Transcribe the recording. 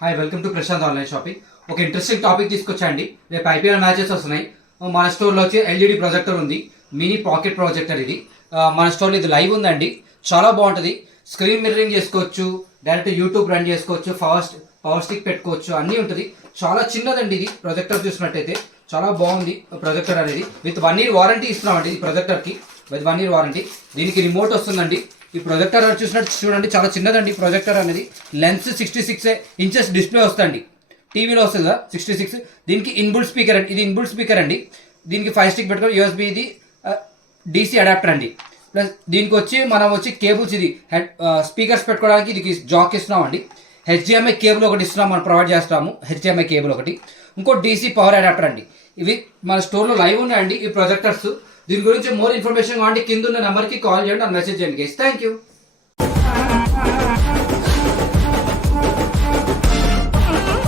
Hi, welcome to Prashant online shopping. ఒక interesting topic తీసుకొచ్చండి. రేపు ఐపీఎల్ మ్యాచెస్ వస్తున్నాయి. మన స్టోర్లో వచ్చి ఎల్ఈడి ప్రొజెక్టర్ ఉంది, మినీ పాకెట్ ప్రొజెక్టర్. ఇది మన స్టోర్లో ఇది లైవ్ ఉందండి. చాలా బాగుంటుంది. స్క్రీన్ మిర్రరింగ్ చేసుకోవచ్చు, డైరెక్ట్ యూట్యూబ్ రన్ చేసుకోవచ్చు, పవర్ స్టిక్ పెట్టుకోవచ్చు, అన్నీ ఉంటుంది. చాలా చిన్నదండి ఇది. ప్రొజెక్టర్ చూసినట్టయితే చాలా బాగుంది. ప్రొజెక్టర్ అనేది విత్ 1 year వారంటీ ఇస్తున్నామండి. ఈ ప్రొజెక్టర్కి విత్ 1 year వారంటీ. దీనికి రిమోట్ వస్తుందండి. ఈ ప్రొజెక్టర్ చూసినట్టు చూడండి, చాలా చిన్నదండి ప్రొజెక్టర్ అనేది. లెన్స్ 66 inches డిస్ప్లే వస్తుంది. టీవీలో వస్తుంది 66. దీనికి ఇన్బుల్ స్పీకర్ అండి. ఇది ఇన్బుల్ స్పీకర్ అండి. దీనికి 5 stick పెట్టుకొని USB, ఇది DC అడాప్టర్ అండి. ప్లస్ దీనికి వచ్చి మనం వచ్చి కేబుల్స్, ఇది స్పీకర్స్ పెట్టుకోవడానికి ఇది జాక్ ఇస్తున్నామండి. HDMI కేబుల్ ఒకటి ఇస్తున్నాం, మనం ప్రొవైడ్ చేస్తాము. HDMI కేబుల్ ఒకటి, ఇంకో DC పవర్ అడాప్టర్ అండి. ఇవి మన స్టోర్లో లైవ్ ఉన్నాయండి ఈ ప్రొజెక్టర్స్. దీని గురించి మోర్ ఇన్ఫర్మేషన్ కావాలంటే కింద ఉన్న నెంబర్కి కాల్ చేయండి, మెసేజ్ చేయండి. Thank you.